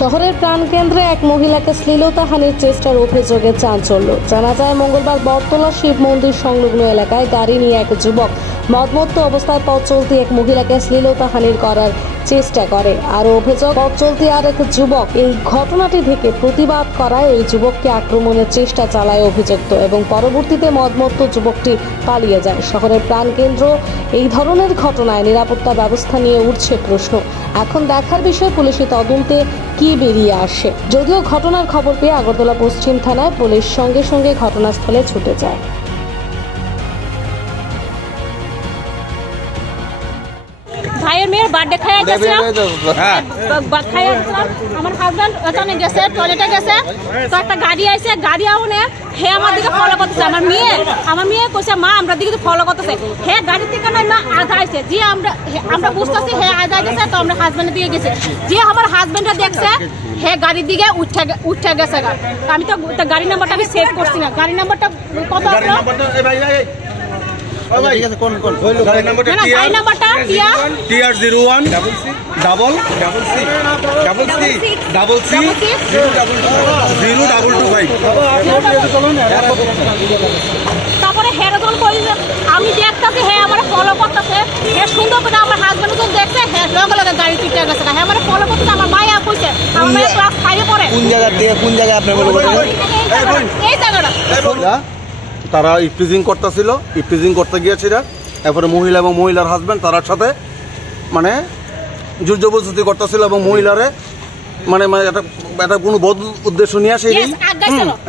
শহরের প্রাণকেন্দ্রে এক মহিলাকে শ্লীলতাহানির চেষ্টার অভিযোগে চাঞ্চল্য। জানা যায়, মঙ্গলবার বটতলা শিব মন্দির সংলগ্ন এলাকায় গাড়ি নিয়ে এক যুবক মদমত্ত অবস্থায় পথ চলতি এক মহিলাকে শ্লীলতাহানির করার চেষ্টা করে। আরও অভিযোগ, পথ চলতি আর এক যুবক এই ঘটনাটি থেকে প্রতিবাদ করায় ওই যুবককে আক্রমণের চেষ্টা চালায় অভিযুক্ত এবং পরবর্তীতে মদমত্ত যুবকটি পালিয়ে যায়। শহরের প্রাণকেন্দ্র এই ধরনের ঘটনায় নিরাপত্তা ব্যবস্থা নিয়ে উঠছে প্রশ্ন। এখন দেখার বিষয় পুলিশি তদন্তে কি বেরিয়ে আসে। যদিও ঘটনার খবর পেয়ে আগরতলা পশ্চিম থানায় পুলিশ সঙ্গে সঙ্গে ঘটনাস্থলে ছুটে যায়। ভাইয়ের মেয়ের বার্থডে খাইয়া গেছিলাম, আমার হাজব্যান্ড ওখানে গেছে, টয়লেটে গেছে, তো একটা গাড়ি আইছে, গাড়ি আউনে হে আমার দিকে ফলো করতেছে। আমার মেয়ে কইছে, মা আমরা দিকে ফলো করতেছে। হে গাড়ি থেকে নাই মা আধা আইছে, যে আমরা বুঝতেছি হে আধা গেছে, তো আমরা হাজব্যান্ডের দিকে গেছে। যে আমার হাজব্যান্ডরা দেখছে হে গাড়ির দিকে উঠে গেছে। আমি তো গাড়ি নাম্বারটা আমি সেভ করছি না। গাড়ি নাম্বারটা কত আসলো? গাড়ি নাম্বারটা TR01 ডাবল সি 0225। তারপরে হেরোদল কইছে, আমি দেখতাছি হে আমার ফলো করতেছে। হে সুন্দর করে আমার হাজবেন্ড তো দেখছে, হে লগে লগে গাড়ি পিটে গেছে। হে আমার ফলো করতেছে। আমার মায়া কইছে, আমার মায়া ক্লাস 5 এ পড়ে। কোন জায়গায় আপনি বলে এই জায়গাটা তারা ইফটিজিং করতে গিয়েছিল। এরপরে মহিলা এবং মহিলার হাজব্যান্ড তার সাথে মানে জোর জবরদস্তি করতেছিল এবং মহিলারে মানে একটা কোনো বদ উদ্দেশ্য নিয়ে আসে,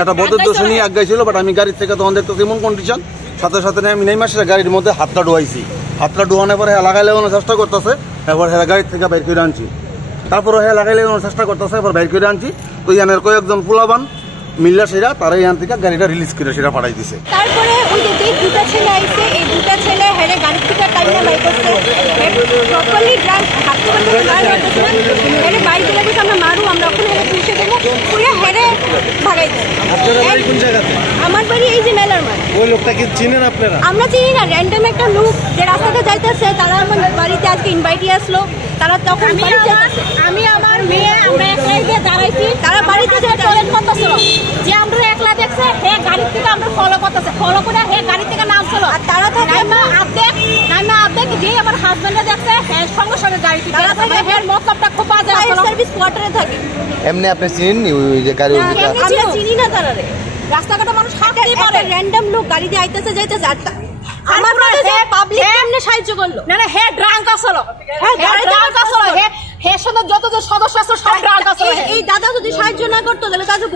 একটা বদ উদ্দেশ্য নিয়ে আগাইছিল। বাট আমি গাড়ির থেকে তখন দেখতেছি এমন কন্ডিশন, সাথে সাথে আমি নেমে আসে গাড়ির মধ্যে হাতটা ডুয়াইছি। হাতটা ডুয়ানোর পরে হ্যাঁ লাগাই লাগানোর চেষ্টা করতেছে। এবার হ্যাঁ গাড়ির থেকে বাইর করে আনছি। তারপরে হ্যাঁ লাগাই লাগানোর চেষ্টা করতেছে, এবার বাইর করে আনছি। তো ইয়ানের কয়েকজন পোলাবান মিল্লা সেরা তারা এখান থেকে গাড়িটা রিলিজ করে সেটা পাঠাই দিছে। তারপরে ওই যে দুটা ছেলে আইছে, এই দুটা ছেলে হেরে গাড়ি থেকে টাইনা বাই করছে। প্রপারলি ড্রাইভ হাতে করতে গাড়ি করতেছে। হেরে বাইক দিলে বসে আমরা মারু, আমরা ওখানে হেরে পুষে দেবো, পুরো হেরে ভাগাই দেয়। আপনাদের বাড়ি কোন জায়গাতে? আমার বাড়ি এই যে মেলার মাঠ। ওই লোকটা কি চিনেন আপনারা? আমরা চিনি না, র্যান্ডম একটা লোক যে রাস্তাতে যাইতেছে, তারা আমার বাড়িতে আজকে ইনভাইটই আসলো। তারা তখন আমি আমার মেয়ে আমরা একলাই গিয়ে দাঁড়াইছি, তারা বাড়িতে যে টয়লেট করতেছিল, যে আমরা একলা দেখছে হে গাড়ি থেকে আমরা ফলো করতেছে, ফলো করে হে গাড়ি থেকে নামছিল। আর তারা থাকে আর্ধেক যে আমার হাজবেন্ডে দেখছে হে সঙ্গে সঙ্গে গাড়ি থেকে হের মতলবটা খুব বাজে ফায়ার সার্ভিস কোয়ার্টারে থাকে। এমনি আপনি চিনেন ওই যে গাড়ি? আমরা চিনি না তারা রে। রাস্তাঘাটে মানুষ হাঁটতেই পারে, র্যান্ডম লোক গাড়ি দিয়ে আইতেছে যাইতেছে। আমার মনে যে পাবলিক কেমনে সাহায্য করলো? না হে ড্রাঙ্ক আসল, হে সাথে যত যে সদস্য আছে সব ড্রাঙ্ক আসল। এই দাদা যদি সাহায্য না করতো তাহলে তাদের